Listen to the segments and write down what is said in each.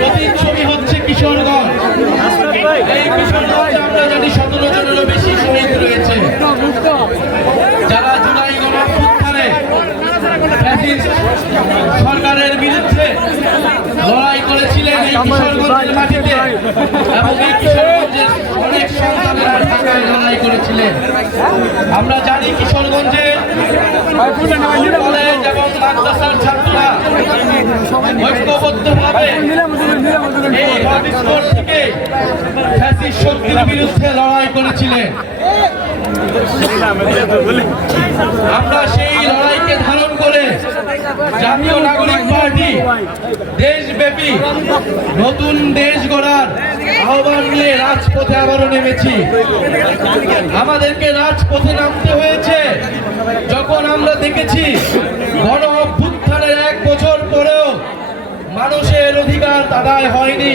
প্রতিচ্ছবি হচ্ছে কিশোরগঞ্জ এই কিশোরগঞ্জ আমরা জানি সতেরো জনেরও বেশি শহীদ রয়েছে যারা জুলাই গণঅভ্যুত্থানে সরকারের বিরুদ্ধে লড়াই করেছিলেন এই কিশোরগঞ্জের মাটিতে। এবং এই কিশোরগঞ্জের অনেক লড়াই করেছিলেন আমরা জানি কিশোরগঞ্জে কলেজ এবং শক্তির বিরুদ্ধে লড়াই করেছিলেন। আমরা সেই লড়াইকে ধারণ করে জাতীয় নাগরিক পার্টি দেশব্যাপী নতুন দেশ গড়ার আহ্বান নিয়ে রাজপথে আবারও নেমেছি। আমাদেরকে রাজপথে নামতে হয়েছে। যখন আমরা দেখেছি গণ অভ্যুত্থানের এক বছর পরেও মানুষের অধিকার আদায় হয়নি,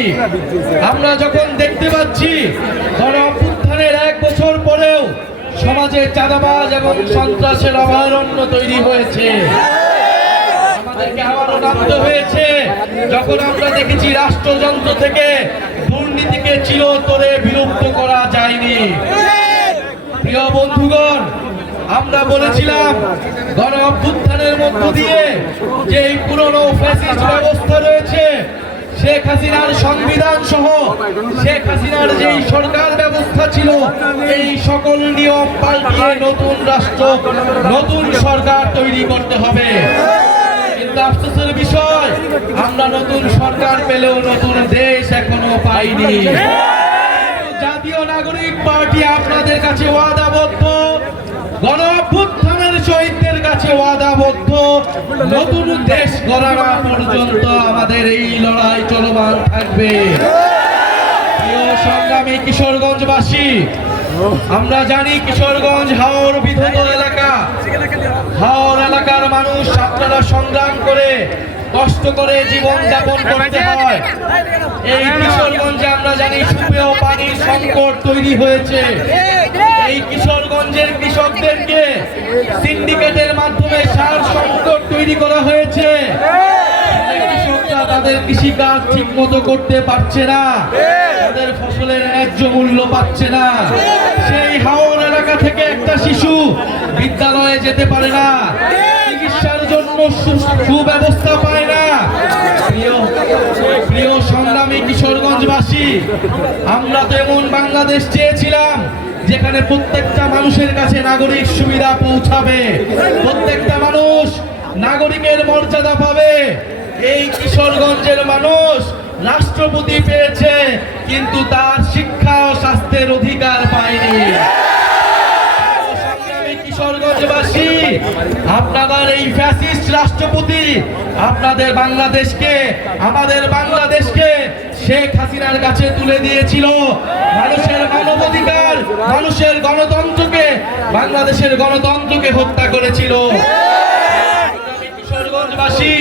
আমরা যখন দেখতে পাচ্ছি গণ অভ্যুত্থানের এক বছর পরেও সমাজে চাঁদাবাজ এবং সন্ত্রাসের অভয়ারণ্য তৈরি হয়েছে। আমাদেরকে আবারও নামতে হয়েছে। যখন আমরা দেখেছি রাষ্ট্রযন্ত্র থেকে দুর্নীতিকে চিরতরে বিলুপ্ত করা যায়নি। প্রিয় বন্ধুগণ, আমরা বলেছিলাম গণ অভ্যুত্থানের মধ্য দিয়ে যে এই পুরনো ফ্যাসিস্ট ব্যবস্থা রয়েছে, শেখ হাসিনার সংবিধান সহ শেখ হাসিনার যেই সরকার ব্যবস্থা ছিল, এই সকল নিয়ম পাল্টিয়ে নতুন রাষ্ট্র, নতুন সরকার তৈরি করতে হবে। কিন্তু আফসোসের বিষয়। আমরা নতুন সরকার পেলেও নতুন দেশ এখনও পাইনি। জাতীয় নাগরিক পার্টি আপনাদের কাছে ওয়াদাবদ্ধ। গণ শহীদদের কাছে ওয়াদাবদ্ধ। নতুন দেশ গড়া না পর্যন্ত আমাদের এই লড়াই চলমান থাকবে। সংগ্রামী কিশোরগঞ্জবাসী, আমরা জানি কিশোরগঞ্জ হাওর বিধত মানুষ আপনারা সংগ্রাম করে কষ্ট করে জীবন যাপন করতে হয়। এই কিশোরগঞ্জে আমরা জানি সুপেয় পানির সংকট তৈরি হয়েছে। এই কিশোরগঞ্জের কৃষকদেরকে সিন্ডিকেটের মাধ্যমে সার সংকট তৈরি করা হয়েছে। কৃষকরা তাদের কৃষিকাজ ঠিক মতো করতে পারছে না। তাদের ফসলের ন্যায্য মূল্য পাচ্ছে না। সেই হাওর এলাকা থেকে একটা শিশু বিদ্যালয়ে যেতে পারে না। সুব্যবস্থা পায় না। প্রিয় সংগ্রামী কিশোরগঞ্জবাসী, আমরা তো এমন বাংলাদেশ চেয়েছিলাম, যেখানে প্রত্যেকটা মানুষের কাছে নাগরিক সুবিধা পৌঁছাবে। প্রত্যেকটা মানুষ নাগরিকের মর্যাদা পাবে। এই কিশোরগঞ্জের মানুষ রাষ্ট্রপতি পেয়েছে, কিন্তু তার শিক্ষা ও স্বাস্থ্যের অধিকার পায়নি। কিশোরগঞ্জবাসী আপনাদের এই ফ্যাসিস্ট রাষ্ট্রপতি আপনাদের বাংলাদেশকে আমাদের বাংলাদেশকে শেখ হাসিনার কাছে তুলে দিয়েছিল। মানুষের মানবাধিকার মানুষের গণতন্ত্রকে বাংলাদেশের গণতন্ত্রকে হত্যা করেছিল। কিশোরগঞ্জবাসী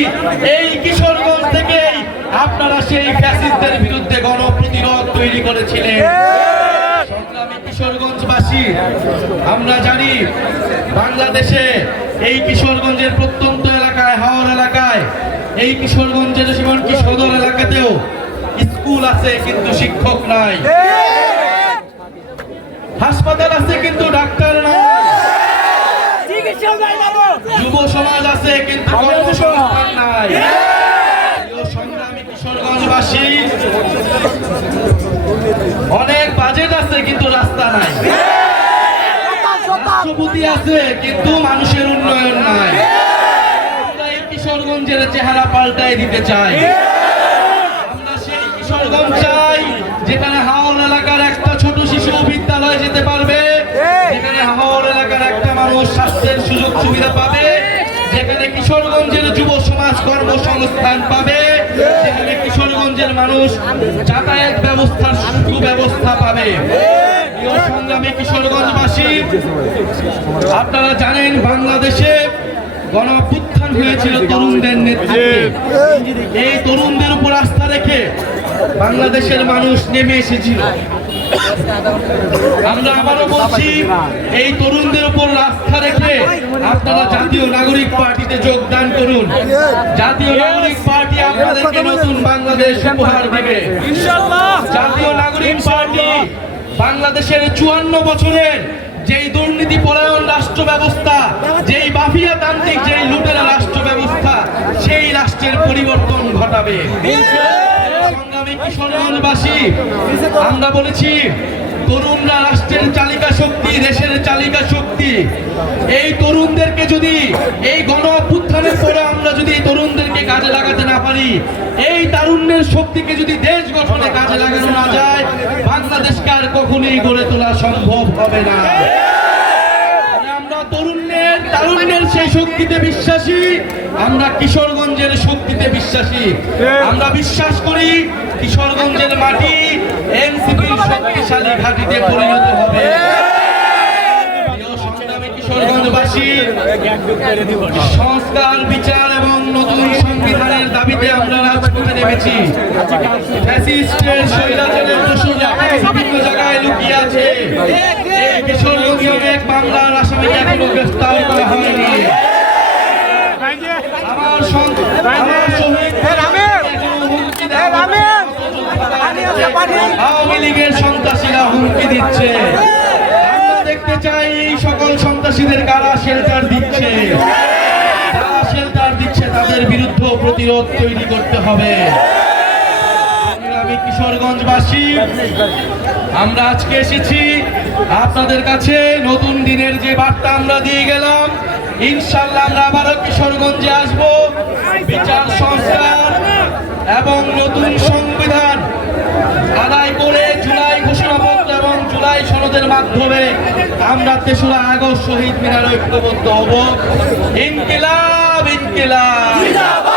এই কিশোরগঞ্জ থেকেই আপনারা সেই ফ্যাসিস্টদের বিরুদ্ধে গণপ্রতিরোধ তৈরি করেছিলেন। সংগ্রামী কিশোরগঞ্জবাসী আমরা জানি বাংলাদেশে এই কিশোরগঞ্জের প্রত্যন্ত এলাকায়, হাওর এলাকায়, এই কিশোরগঞ্জের এমনকি সদর এলাকাতেও স্কুল আছে কিন্তু শিক্ষক নাই। হাসপাতাল আছে কিন্তু ডাক্তার নাই। যুব সমাজ আছে কিন্তু কর্মসংস্থান নাই। কিশোরগঞ্জবাসী, অনেক বাজেট আছে কিন্তু রাস্তা নাই। রাষ্ট্রপতি আছে, কিন্তু মানুষের উন্নয়ন নাই। কিশোরগঞ্জের চেহারা পাল্টাই দিতে চাই। আমরা সেই কিশোরগঞ্জ চাই, যেখানে হাওর এলাকার একটা ছোট শিশু বিদ্যালয়ে যেতে পারবে, যেখানে হাওর এলাকার একটা মানুষ স্বাস্থ্যের সুযোগ সুবিধা পাবে, যেখানে কিশোরগঞ্জের যুব সমাজ কর্মসংস্থান পাবে, যেখানে কিশোরগঞ্জের মানুষ যাতায়াত ব্যবস্থার সুব্যবস্থা পাবে। প্রিয় সংগ্রামী কিশোরগঞ্জবাসী আপনারা জানেন বাংলাদেশে গণ হয়েছিল তরুণদের নেতৃত্বে। এই তরুণদের উপর আস্থা রেখে বাংলাদেশের মানুষ নেমে এসেছিল। আমরা আবারও বলছি এই তরুণদের উপর আস্থা রেখে আপনারা জাতীয় নাগরিক পার্টিতে যোগদান করুন। জাতীয় নাগরিক পার্টি আপনাদেরকে নতুন বাংলাদেশ উপহার দেবে। জাতীয় নাগরিক পার্টি বাংলাদেশের চুয়ান্ন বছরের যেই দুর্নীতি পরায়ণ রাষ্ট্র ব্যবস্থা, যেই মাফিয়া তান্ত্রিক যেই লুটেরা রাষ্ট্র ব্যবস্থা, সেই রাষ্ট্রের পরিবর্তন ঘটাবে। আমরা বলেছি তরুণরা রাষ্ট্রের চালিকা শক্তি দেশের চালিকা শক্তি। এই তরুণদেরকে যদি এই গণ অভ্যুত্থানের পরে আমরা যদি তরুণদেরকে কাজে লাগাতে না পারি এই তারুণ্যের শক্তিকে যদি দেশ গঠনে কাজে লাগানো না যায় বাংলাদেশকে আর কখনোই গড়ে তোলা সম্ভব হবে না। আমরা তরুণের তারুণ্যের সেই শক্তিতে বিশ্বাসী আমরা কিশোরগঞ্জের শক্তিতে বিশ্বাসী। আমরা বিশ্বাস করি কিশোরগঞ্জের মাটি এনসিপির শক্তিশালী ঘাটিতে পরিণত হবে। কিশোরগঞ্জবাসী সংস্কার বিচার এবং নতুন সংবিধানের দাবিতে আমরা রাজপথে নেমেছি। ফ্যাসিস্টের বিভিন্ন জায়গায় লুকিয়ে আছে। কিশোরগঞ্জে অনেক বাংলার আসামিকে এখনও গ্রেফতার করা হয়নি। আমার সন্ত আমার শহীদ হুমকি আওয়ামী লীগের সন্ত্রাসীরা হুমকি দিচ্ছে। দেখতে চাই সকল সন্ত্রাসীদের কারা শেল্টার দিচ্ছে। যারা শেল্টার দিচ্ছে, তাদের বিরুদ্ধে প্রতিরোধ তৈরি করতে হবে। আমি কিশোরগঞ্জবাসী, আমরা আজকে এসেছি আপনাদের কাছে নতুন দিনের যে বার্তা আমরা দিয়ে গেলাম। ইনশাল্লাহ আমরা আবারও কিশোরগঞ্জে আসব। বিচার সংস্কার এবং নতুন সংবিধান আদায় করে জুলাই ঘোষণাপত্র এবং জুলাই সনদের মাধ্যমে আমরা তেসরা আগস্ট শহীদ মিনার ঐক্যবদ্ধ হব। ইনকিলাব ইনকিলাব।